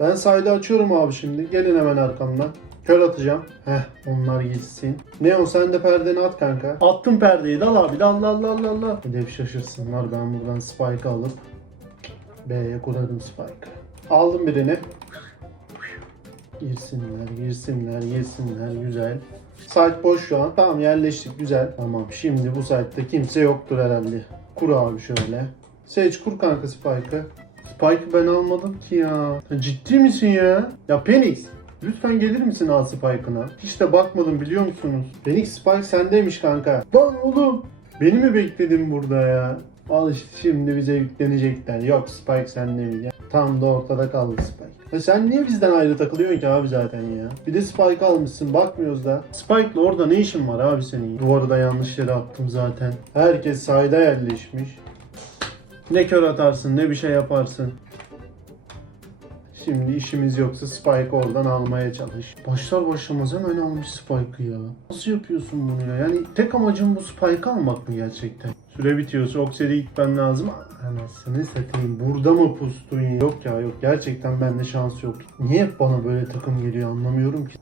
Ben sayda açıyorum abi şimdi. Gelin hemen arkamdan. Kör atacağım. Heh onlar gitsin. Neon sen de perdeni at kanka. Attım perdeyi dal abi dal dal dal dal dal. Hedef şaşırsınlar ben buradan spike alıp B'ye kurarım spike'ı. Aldım birini. Girsinler, girsinler, girsinler. Güzel. Site boş şu an. Tamam yerleştik güzel. Tamam şimdi bu site'de kimse yoktur herhalde. Kur abi şöyle. Sage kur kanka Spike'ı. Spike'ı ben almadım ki ya. Ciddi misin ya? Ya Phoenix. Lütfen gelir misin al Spike'ına? Hiç de bakmadım biliyor musunuz? Phoenix Spike sendeymiş kanka. Lan oğlum. Beni mi bekledin burada ya? Al işte şimdi bize yüklenecekler. Yok Spike sende mi? Ya, tam da ortada kaldı Spike. Ya sen niye bizden ayrı takılıyorsun ki abi zaten ya? Bir de Spike almışsın bakmıyoruz da. Spike'la orada ne işin var abi senin? Duvarı da yanlış yere attım zaten. Herkes sahada yerleşmiş. Ne kör atarsın ne bir şey yaparsın. Şimdi işimiz yoksa Spike oradan almaya çalış. Başlar başlamaz hemen almış Spike'ı ya. Nasıl yapıyorsun bunu ya? Yani tek amacın bu Spike'ı almak mı gerçekten? Süre bitiyorsa Oxley'e gitmen lazım. Anasını satayım. Burada mı pustun? Yok ya yok. Gerçekten bende şans yok. Niye hep bana böyle takım geliyor anlamıyorum ki.